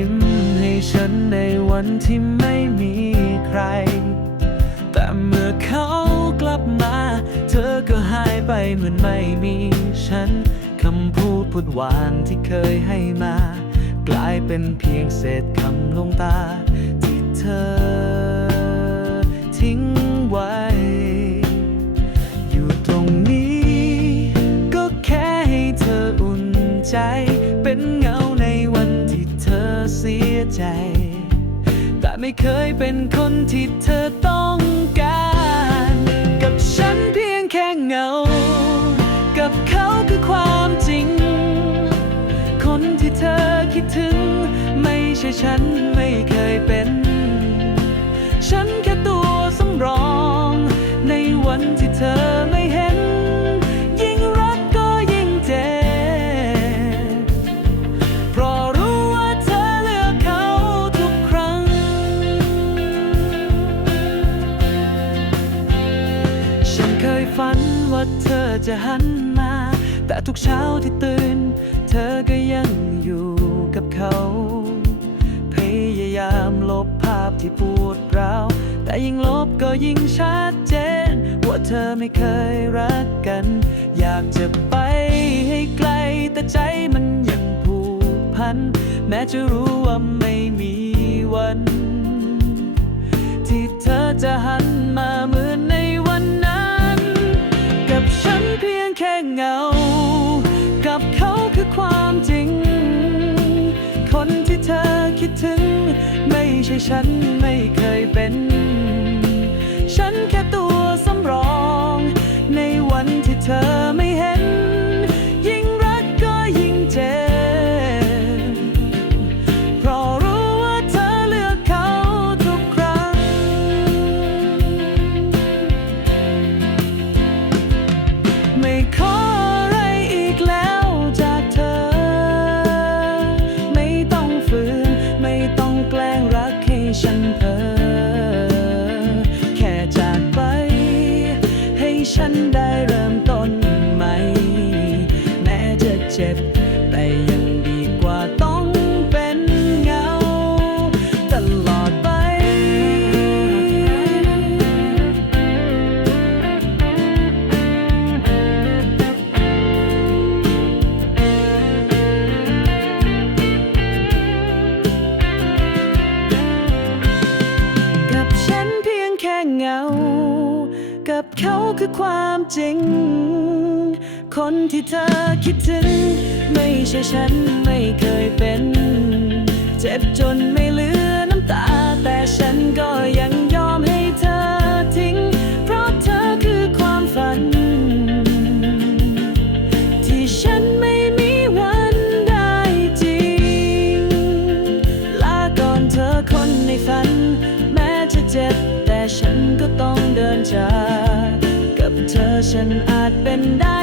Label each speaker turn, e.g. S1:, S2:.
S1: ิ้มให้ฉันในวันที่ไม่มีใคร แต่เมื่อเขากลับมา เธอก็หายไปเหมือนไม่มีฉัน คำพูดพูดหวานที่เคยให้มา กลายเป็นเพียงเศษคำลงตาที่เธอ ใจ แต่ไม่เคยเป็นคนที่เธอต้องการ กับฉันเพียงแค่เงา กับเขาคือความจริง คนที่เธอคิดถึง ไม่ใช่ฉันไม่เคยเป็น ฉันแค่ตัวสำรอง ในวันที่เธอ ว่าเธอจะหันมา แต่ทุกเช้าที่ตื่น เธอก็ยังอยู่กับเขา พยายามลบภาพที่ปวดร้าวแต่ยิ่งลบก็ยิ่งชัดเจน ว่าเธอไม่เคยรักกัน อยากจะไปให้ไกลแต่ใจมันยังผูกพัน แม้จะรู้ว่าไม่มี เงแค่เงา กับเขาคือความจริง คนที่เธอคิดถึง ไม่ใช่ฉันไม่เคยเป็น ฉันแค่ตัวสำรอง ในวันที่เธอไม่เห็น ฉันได้เริ่มต้นใหม่ แม้จะเจ็บ แต่ยังดีกว่าต้องเป็นเงา ตลอดไป กับฉันเพียงแค่เงา กับเขาคือความจริง คนที่เธอคิดถึง ไม่ใช่ฉันไม่เคยเป็น เจ็บจนไม่เลื ฉันอาจเป็นได้